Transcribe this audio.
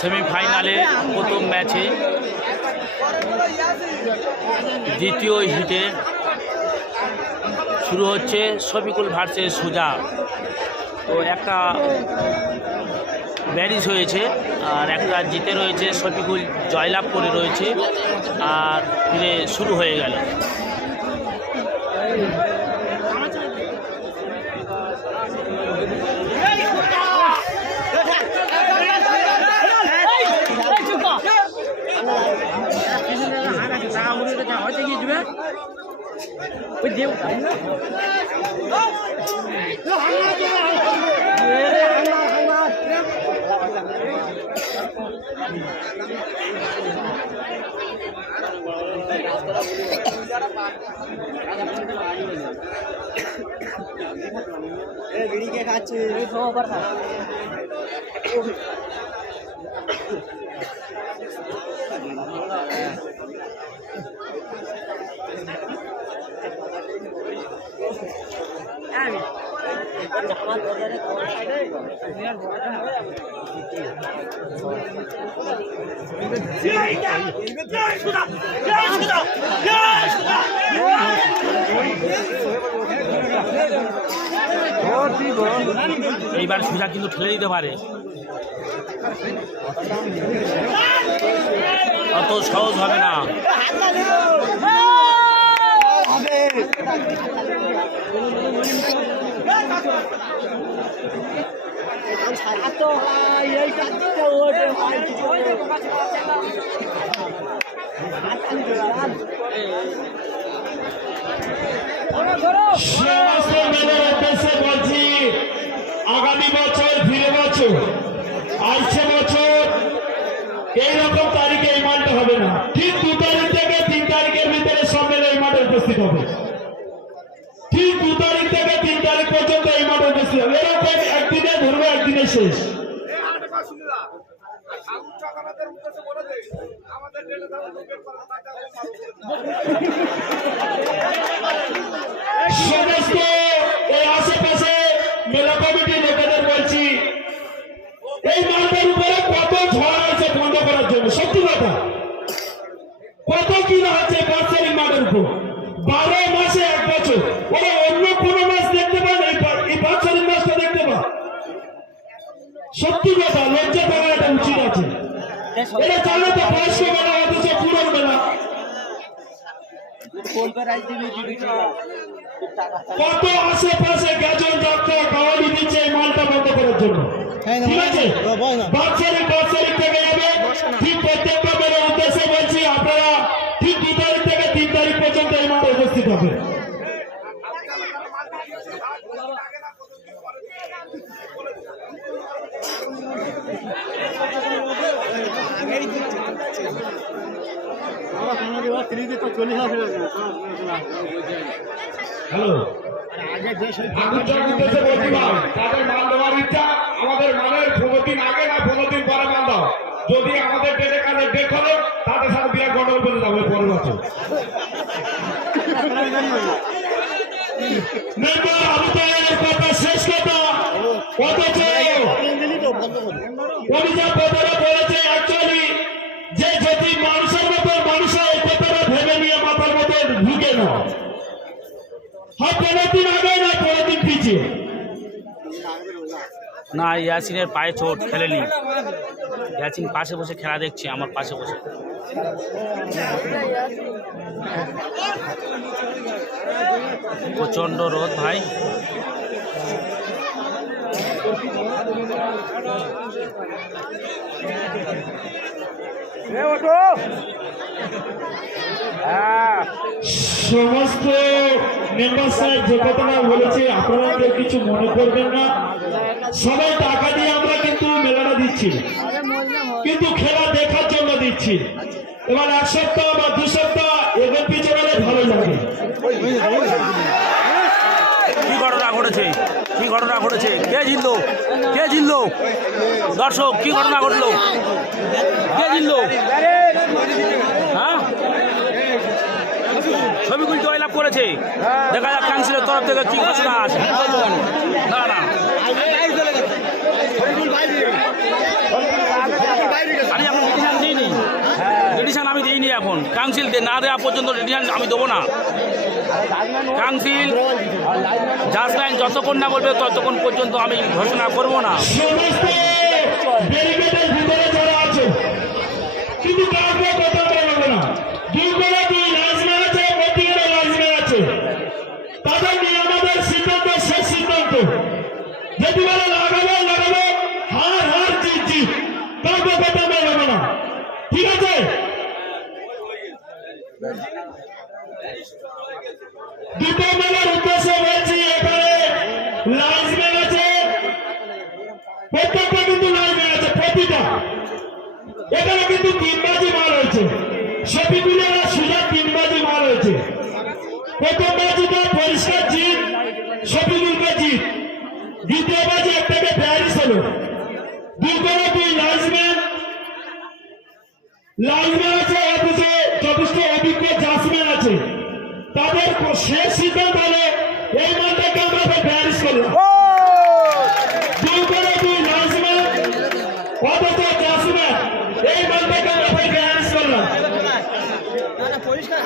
সেমিফাইনালে প্রথম ম্যাচে দ্বিতীয় হিটে শুরু হচ্ছে শফিকুল ভার্সেস সুজা। তো একটা ব্যারিজ হয়েছে আর একটা জিতে রয়েছে, শফিকুল জয়লাভ করে রয়েছে আর ফিরে শুরু হয়ে গেল। এইবার সুজা কিন্তু ঠেলে দিতে পারে, অত সহজ হবে না। বলছি আগামী বছর ফিরে বছর আসছে বছর এইরকম তারিখে এই মাঠটা হবে না, ঠিক 2 তারিখ থেকে 3 তারিখের ভিতরে সব মেলে এই মাঠে উপস্থিত হবে। ঠিক 2 তারিখ থেকে 3 তারিখ পর্যন্ত এই মাঠে উপস্থিত হবে। এরকম একদিনে ধরবে, একদিনে শেষ। সমস্ত এই আশেপাশে মেলা কমিটির লোকেদের বলছি, এই মাঠের উপরে কত ঝড় আছে বন্ধ করার জন্য, সত্যি কথা কত কিনা হচ্ছে বাচ্চারি মাঠের উপর 12 মাসে 1 বছর। ওরা অন্য কোন মাস দেখতে পান, এই বাচ্চারি মাসটা দেখতে পান। সত্যি কথা, লজ্জা থাকা এটা উচিত আছে। এটা জানো তো 500 মেলা অথচ পুরো মেলা কত আশেপাশে গাজন যাত্রা কাওয়ালি দিচ্ছে এই মালটা বন্ধ করার জন্য। ঠিক আছে, বাচ্চারি থেকে যাবে। ঠিক প্রত্যেকটা মেলার উদ্দেশ্যে বলছি, আপনারা ঠিক 2 তারিখ থেকে 3 তারিখ পর্যন্ত এই মাঠে উপস্থিত হবে। হ্যালো, তাদের মাল দেওয়ার ইচ্ছা, আমাদের মালের 15 দিন আগে না 15 দিন পরে মাল দাও। যদি আমাদের ডেটে কাজের ডেট হলো তাদের সাথে বিয়ার গন্ডগোল করে যাবে পরের বছর। আমি তো কথা শেষ কথা, অথচ অভিযোগ কথাটা বলেছে অ্যাকচুয়ালি যে যদি মানুষের মতো মানুষ এই কথাটা ভেবে নিয়ে মাথার মতো ঢুকে না, হয় 15 দিন আগে না 15 দিন পিছিয়ে। না, ইয়াসিনের পায়ে চোট, খেলেনি। ইয়াসিন পাশে বসে খেলা দেখছে, আমার পাশে বসে। প্রচন্ড রোদ ভাই। সমস্ত মেম্বার সাহেব যে কথাটা বলেছে আপনারা কেউ কিছু মনে করবেন না। সবাই টাকা দিয়ে আমরা কিন্তু মেলাটা দিচ্ছি, কিন্তু খেলা দেখার জন্য দিচ্ছি। এবার 1 সপ্তাহ বা 2 সপ্তাহ এদের পিছনে ভালো লাগে। কি ঘটনা ঘটেছে, কি ঘটনা ঘটেছে, কে জিতলো, কে জিতলো? দর্শক, কি ঘটনা ঘটলো, কে জিতলো? হ্যাঁ, শফিকুল জয়লাভ করেছে। দেখা যাক কাউন্সিলের তরফ থেকে কি ঘোষণা আছে। না না এখন কাউন্সিল না দেওয়া পর্যন্ত রিটার্ন আমি দেবো না। কাউন্সিল জাজমেন্ট যতক্ষণ না বলবে ততক্ষণ পর্যন্ত আমি ঘোষণা করব না। সমস্ত ব্যারিকেডের ভিতরে যারা আছে কিন্তু কাউকে কথা বলবে না। দুই করে দুই লাইসম্যান আছে, প্রতিটা লাইসম্যান আছে, তাদের নিয়ে আমাদের সিদ্ধান্ত, শেষ সিদ্ধান্ত। যদি বলে লাগাবো লাগাবো, হার হার জিত জিত, কাউকে কথা বলবে না, ঠিক আছে? দুটো মেলার উদ্দেশ্যে বলছি, এখানে লাইসম্যান আছে, প্রত্যেকটা কিন্তু লাইসম্যান আছে, প্রতিটা। এখানে কিন্তু তিনবাজি মাল হয়েছে, শফিকুলের সুযোগ তিনবাজি মাল হয়েছে। প্রথম বাজিটা পরিষ্কার জিত, শফিকুলকে জিত। দ্বিতীয় বাজি একটাকে প্যারিস হলো। দুই করে দুই লাইসম্যান আছে, অথচ যথেষ্ট অভিজ্ঞ জাজম্যান আছে। তাদের শেষ সিদ্ধান্ত হলো এই মানটাকে আমরা প্যারিস করলাম। দুই করে দুই লাইসম্যান অথচ জাজম্যান, এই মানটাকে আমরা প্যারিস করলাম। পরিষ্কার